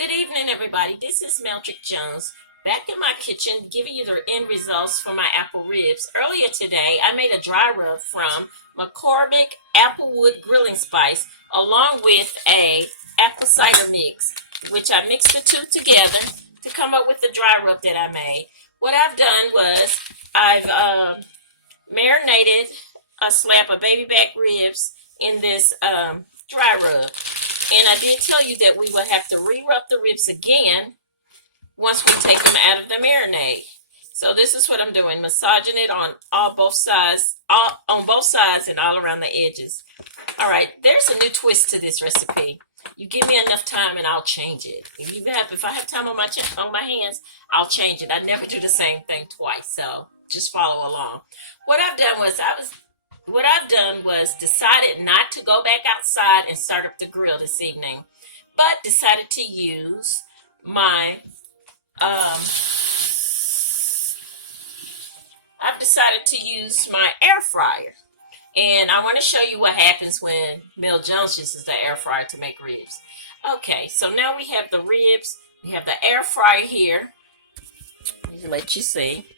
Good evening, everybody. This is Meldrick Jones back in my kitchen giving you the end results for my apple ribs. Earlier today, I made a dry rub from McCormick Applewood Grilling Spice along with a apple cider mix, which I mixed the two together to come up with the dry rub that I made. What I've done was I've marinated a slab of baby back ribs in this dry rub. And I did tell you that we would have to re-rub the ribs again once we take them out of the marinade. So this is what I'm doing, massaging it on both sides and all around the edges. All right, there's a new twist to this recipe. You give me enough time and I'll change it. If I have time on my hands, I'll change it. I never do the same thing twice, so just follow along. What I've done was decided not to go back outside and start up the grill this evening, but decided to use my air fryer. And I want to show you what happens when Mel Jones uses the air fryer to make ribs. Okay, so now we have the ribs. We have the air fryer here. Let me let you see.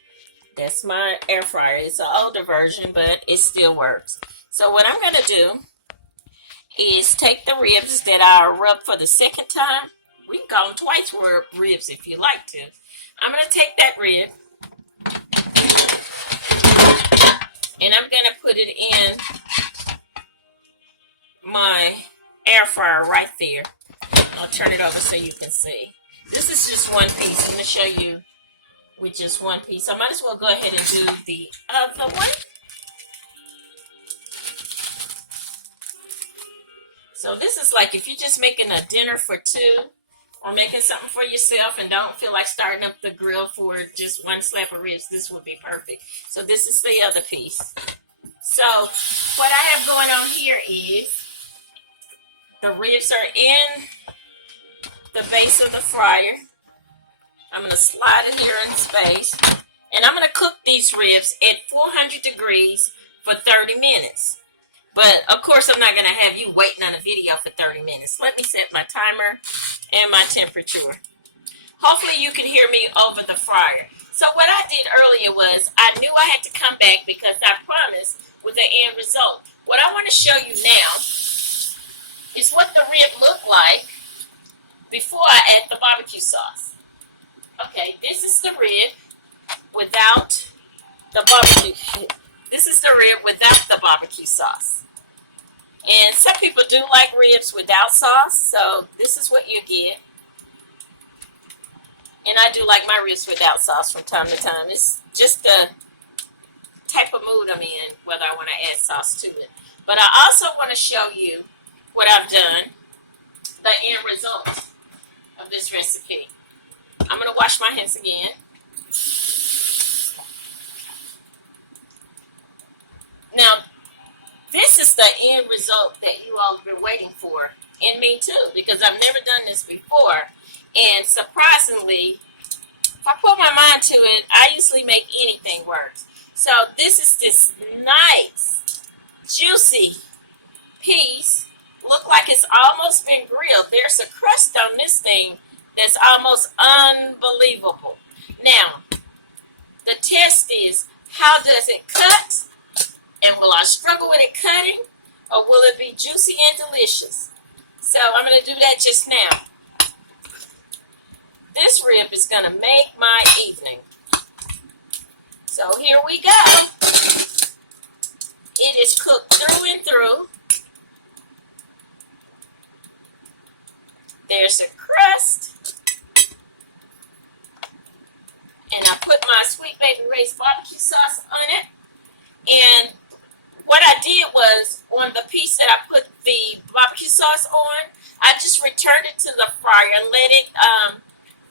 That's my air fryer. It's an older version, but it still works. So what I'm going to do is take the ribs that I rubbed for the second time. We can call them twice ribs if you like to. I'm going to take that rib and I'm going to put it in my air fryer right there. I'll turn it over so you can see. This is just one piece. I'm going to show you with just one piece. I might as well go ahead and do the other one. So this is like if you're just making a dinner for two or making something for yourself and don't feel like starting up the grill for just one slab of ribs, this would be perfect. So this is the other piece. So what I have going on here is the ribs are in the base of the fryer. I'm going to slide it here in space. And I'm going to cook these ribs at 400 degrees for 30 minutes. But, of course, I'm not going to have you waiting on a video for 30 minutes. Let me set my timer and my temperature. Hopefully you can hear me over the fryer. So what I did earlier was I knew I had to come back because I promised with the end result. What I want to show you now is what the rib looked like before I add the barbecue sauce. Okay, this is the rib without the barbecue. This is the rib without the barbecue sauce. And some people do like ribs without sauce, so this is what you get. And I do like my ribs without sauce from time to time. It's just the type of mood I'm in, whether I want to add sauce to it. But I also want to show you what I've done, the end result of this recipe. I'm going to wash my hands again. Now, this is the end result that you all have been waiting for, and me too, because I've never done this before. And surprisingly, if I put my mind to it, I usually make anything work. So this is this nice, juicy piece. Look like it's almost been grilled. There's a crust on this thing that's almost unbelievable. Now, the test is, how does it cut? And will I struggle with it cutting? Or will it be juicy and delicious? So I'm going to do that just now. This rib is going to make my evening. So here we go. It is cooked through and through. There's a crust. And I put my Sweet Baby Ray's barbecue sauce on it. And what I did was, on the piece that I put the barbecue sauce on, I just returned it to the fryer and let it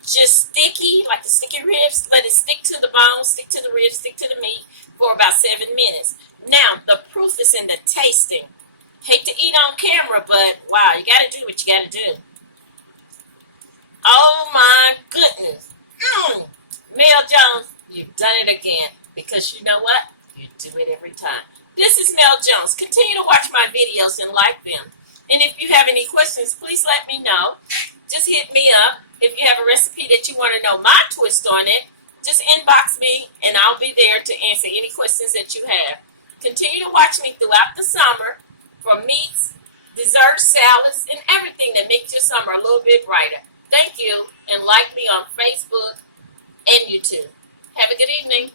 just sticky, like the sticky ribs, let it stick to the bone, stick to the ribs, stick to the meat for about 7 minutes. Now, the proof is in the tasting. Hate to eat on camera, but wow, you got to do what you got to do. Oh my goodness. Mel Jones, you've done it again. Because you know what? You do it every time. This is Mel Jones. Continue to watch my videos and like them. And if you have any questions, please let me know. just hit me up. If you have a recipe that you want to know my twist on it, just inbox me and I'll be there to answer any questions that you have. Continue to watch me throughout the summer for meats, desserts, salads, and everything that makes your summer a little bit brighter. Thank you, and like me on Facebook and YouTube. Have a good evening.